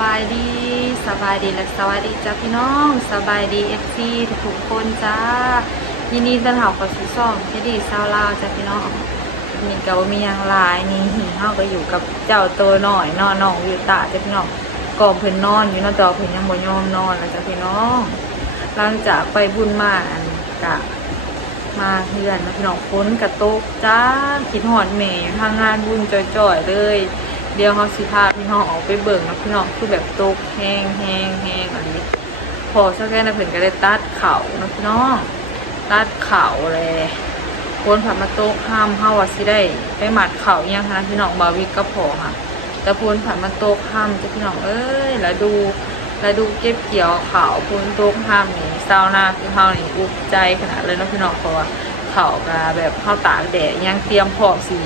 บายดีสบายดีและสวัสดีจ้าพี่น้องสบายดีFC ทุกคนจ้ายินดีต้อนรับเข้าสู่ช่องเจดีซาวลาวจ้าพี่น้องนี่ก็บ่มีหยังหลายนี่เฮาก็อยู่กับเจ้าตัวน้อยน้องวิวตาจ้าพี่น้องก่อมเพิ่นนอนอยู่เนาะแต่ว่าเพิ่นยังบ่ยอมนอนแล้วจ้าพี่น้องหลังจากไปบุญมาอันกะมาเฮือนนะพี่น้องฝนกระตกจ้าคิดฮอดแม่อยู่ทางงานบุญจ่อยๆเลยเดี๋ยวเขาสิพาพี่น้องออกไปเบิ่งนะพี่น้องคือแบบตกแห้งอะไรพอสักแค่นั้นเพิ่นก็ได้ตัดเข่านะพี่น้องตัดเข่าเลยพ้นผ่านมาตกห้ามเฮาว่าสิได้ไปหมัดเข่ายังคะพี่น้องบาวิกก็พอค่ะแต่พ้นผ่านมาตกห้ามจะพี่น้องเอ้ยแล้วดูเก็บเกี่ยวเข่าพ้นตกห้ามนี่เศร้าหน้าคือเฮานี่อุกใจขนาดเลยนะพี่น้องเพราะว่าเข่าก็แบบเฮาตากแดดยังเตรียมพร้อมสี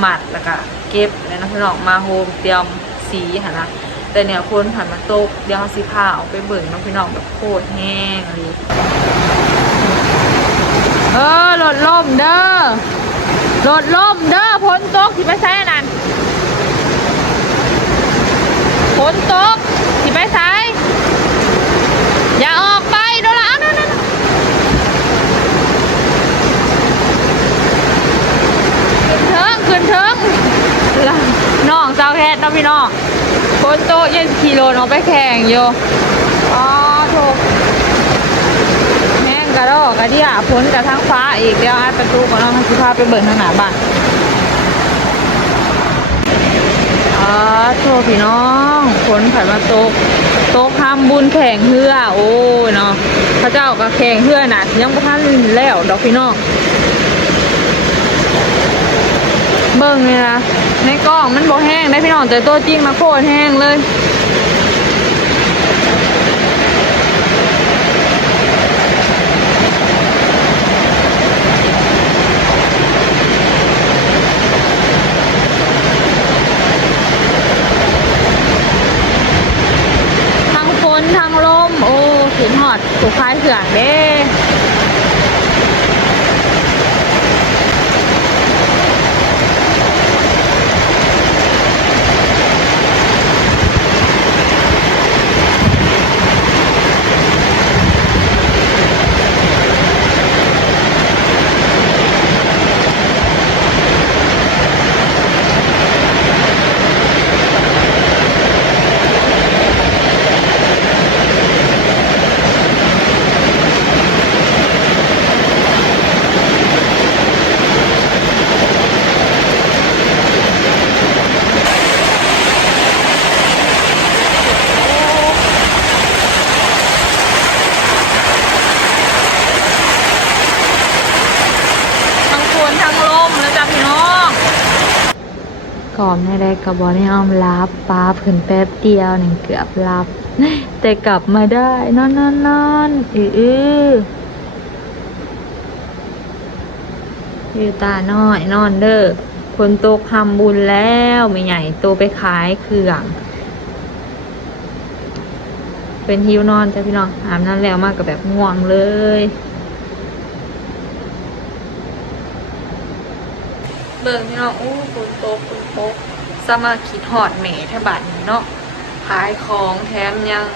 หมัดแล้วก็เก็บเลยนะพี่น้องมาโฮมเตรียมสีค่ะนะแต่เนี่ยพ้นผ่านมาตกเดี๋ยวเขาสิพาออกไปเบิ่งน้องพี่น้องแบบโคตรแห้งเลยรถล่มเด้อรถล่มเด้อพ้นตกที่ไปใช้นั่นพ้นตกที่ไปใช้อย่าออกไปโดนละนั่นขึ้นเทิงน้องเจ้าแคทน้องพี่น้องพ้นโต๊ะยังขี่รถออกไปแข่งอยู่อ๋อโถแห้งกระดอกกระเดี่ยพ้นกระทั้งฟ้าอีกเดี๋ยวอัดประตูของน้องทางสิพาไปเบิ่งทางหน้าบ้านอ๋อโถพี่น้องพ้นผ่านมาโต๊ะทำบุญแข่งเฮือโอ้ยเนาะพระเจ้าก็แข่งเฮือน่ะยังบ่ทันแล้วดอกพี่น้องเบิ่งเลยนะในกล้องมันบ่แห้งได้พี่น้องแต่ตัวจริงมาโคตรแห้งเลยทั้งฝนทั้งลมโอ้ขินหอดถูกคล้ายเขื่อนเด้ก่อนไม่ได้กระบอกให้อ้อมรับป้าผืนแป๊บเดียวหนึ่งเกือบรับแต่กลับมาได้นอนอยู่ตาน้อยนอนเด้อคนโตทำบุญแล้วไม่ใหญ่โตไปขายเครื่องเป็นหิวนอนจ้ะพี่น้องอาบน้ำแล้วมากกับแบบง่วงเลยเบิ่งพี่น้องโอ้คนโตสมาคิดหอดแหม่แทบาดนี้เนาะขายของแถมยัง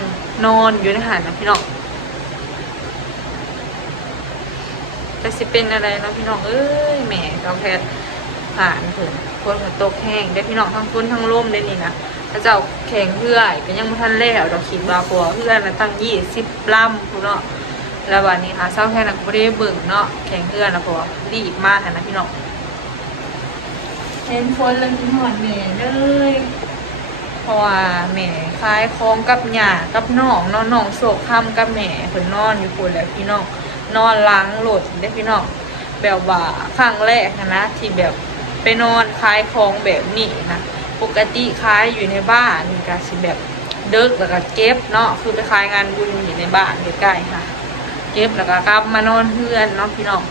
นอนอยู่ในหาดนะพี่น้องแต่สิเป็นอะไรเนาะพี่น้องเอ้ยแหม่กาแฟผ่านถึงคนมันตกแห้งได้พี่น้องทั้งฝนทั้งลมได้นี่นะถ้าเจ้าแข่งเพื่อยก็ยังไม่ทันเล่วเราคิดว่าปัวเพื่อนนะตั้ง20 ลำพี่น้องแล้ววันนี้ค่ะเศร้าแค่นั้นก็ไม่ได้เบิ่งเนาะแข่งเพื่อนนะปัวรีบมากนะพี่น้องเห็นฝนเลยคิดหอดแหม่เลยเพราะว่าแหม่คล้ายคล้องกับหญ้ากับน้องโศกคำกับแหม่เพิ่นนอนอยู่คนแล้วพี่น้องนอนล้างโหลดได้พี่น้องแบบว่าครั้งแรกนะที่แบบไปนอนคล้ายคล้องแบบนี้นะปกติคล้ายอยู่ในบ้านนี่ก็สิแบบเดิกแล้วก็เก็บเนาะคือไปคล้ายงานบุญอยู่ในบ้านใกล้ๆค่ะเก็บแล้วก็กลับมานอนเพื่อนเนาะพี่น้อง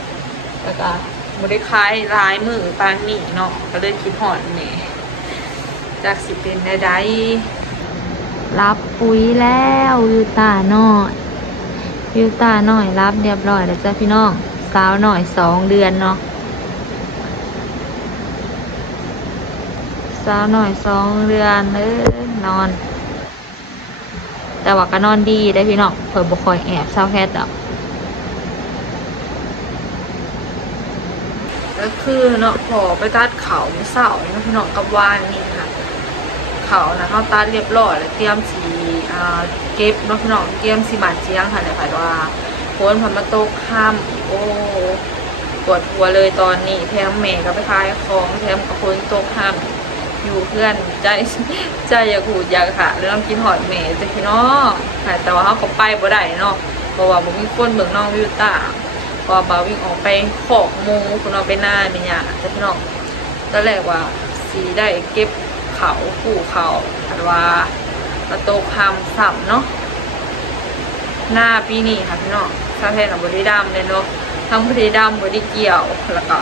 แล้วก็บ่ได้คล้ายลายมือปานนี้เนาะก็เลยคิดหอดแหม่จากสิเป็นใดรับปุ๋ยแล้วอยู่ตาน้อยรับเรียบร้อยแล้วจ้ะพี่น้องสาวหน่อย2 เดือนเนาะสาวหน่อย2 เดือนนอน แต่ว่าก็นอนดีได้พี่น้องเพิ่นบ่ค่อยแอบเศร้าแค่ดอกก็คือเนาะพอไปตัดเขาเมื่อเสาร์นี่พี่น้องกับวานนี่ค่ะเขานะเขาตัดเรียบร้อยแล้วเตรียมสีเก็บเนาะพี่น้องเตรียมสีบานเจียงค่ะเนี่ยค่ะว่าฝนมาตกค่ำโอ้ปวดหัวเลยตอนนี้แถมแม่ก็ไปขายของแถมกับฝนตกค่ำอยู่เพื่อนใจอยากหูอยากค่ะเรื่องกินหอดแม่จะพี่น้องค่ะแต่ว่าเขาก็ไปบ่ได้เนาะเพราะว่าบ่มีคนเบิ่งน้องวิวตาพอบาวิ่งออกไปขอกมูคุณเอาไปหน้าเป็นอย่างจะพี่น้องตอนแรกว่าสีได้เก็บเขาผู้เขาถัดว่าประตูคำสับเนาะหน้าปีนี้ค่ะพี่น้องซาแพนกับบริดามเลยเนาะทั้งบริดามบริเกี่ยวแล้วก็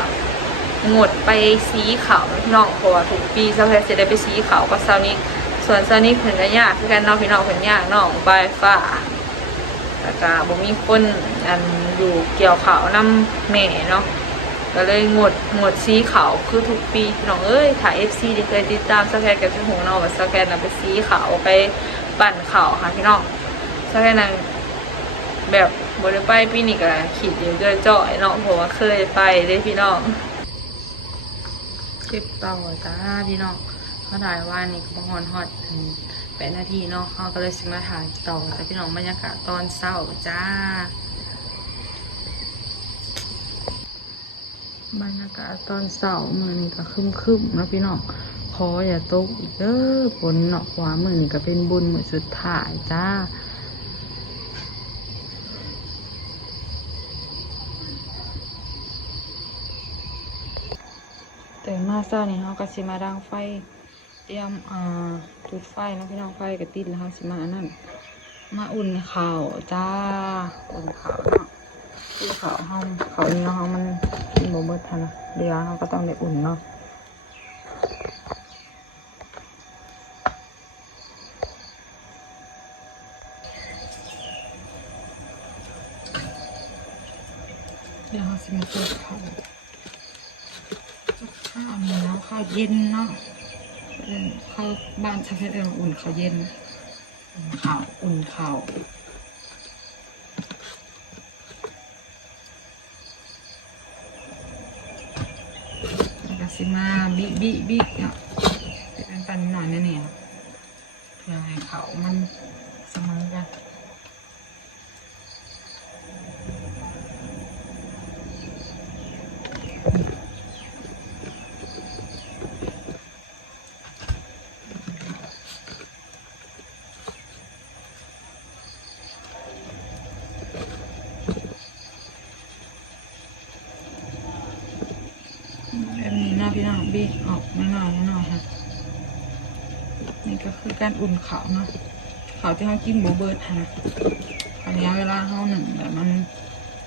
งดไปสีขาวพี่น้องเพราะว่าทุกปีซาแพนจะได้ไปสีขาวกับซาวนิกส่วนซาวนิกเพิ่นก็ยากคือกันเนาะพี่น้องเพิ่นยากเนาะใบฟ้าแล้วก็บ่มีคนอยู่เกี่ยวขาวน้ำแม่เนาะก็เลยงดสีขาวคือทุกปีพี่น้องเอ้ยถ่าย FC ที่เคยติดตามซาแพนกับพี่หูเนาะว่าซาแพนไปสีขาวไปปั่นขาวค่ะพี่น้องซาแพนแบบบริไปปีนี้ก็ขีดเดียวเจาะเนาะเพราะว่าเคยไปเลยพี่น้องเก็บต่อจ้าพี่น้องเขาถ่ายว่านี่ก็ฮอดถึง8 นาทีเนาะเขาก็เลยสิมาถ่ายต่อแต่พี่น้องบรรยากาศตอนเช้าจ้าบรรยากาศตอนเช้ามือนี่ก็คึมๆนะพี่น้องขออย่าตกอีกเด้อฝนเนาะขวามือนี่ก็เป็นบุญมือสุดท้ายจ้าแต่มาเช้านี่เขาก็สิมาดังไฟเตรียมจุดไฟนะพี่น้องไฟก็ติดแล้วเขาสิมาอันนั้นมาอุ่นข้าวจ้าอุ่นข้าวเนาะอุ่นข้าวห้องข้าวนี้เนาะมันกินบ่เบิดทันนะเดี๋ยวเขาก็ต้องได้อุ่นเนาะเดี๋ยวเขาสิมาจุดข้าวข้าวเหนียวข้าวเย็นเนาะข้าวบ้านชาวเพชรอุ่นข้าวเย็นอุ่นข้าวแล้วก็สิมาบิเนาะเป็นปันหน่อยเนี่ยเพื่อให้เขามันเสมอกันแบบนี้นะพี่น้องบีออกน้อยค่ะนี่ก็คือการอุ่นข้าวเนาะข้าวที่เขากินโบเบิร์ดนะคราวนี้เวลาเขาหนึ่งแบบมัน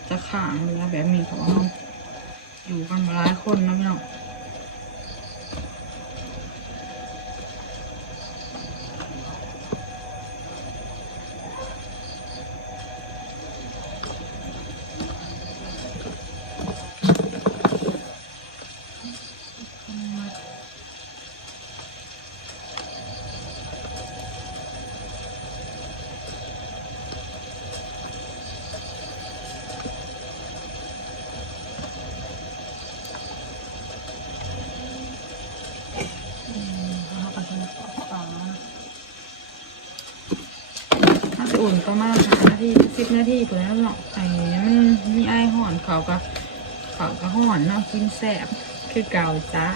จะข่างหรือแบบมีเขาอยู่กันหลายคนนะพี่น้องอุ่นประมาณ5 นาที10 นาทีเพื่อหลอกไอ้มันมีไอห่อนเขาก็ห่อนเนาะกินแสบคือเก่าจ้า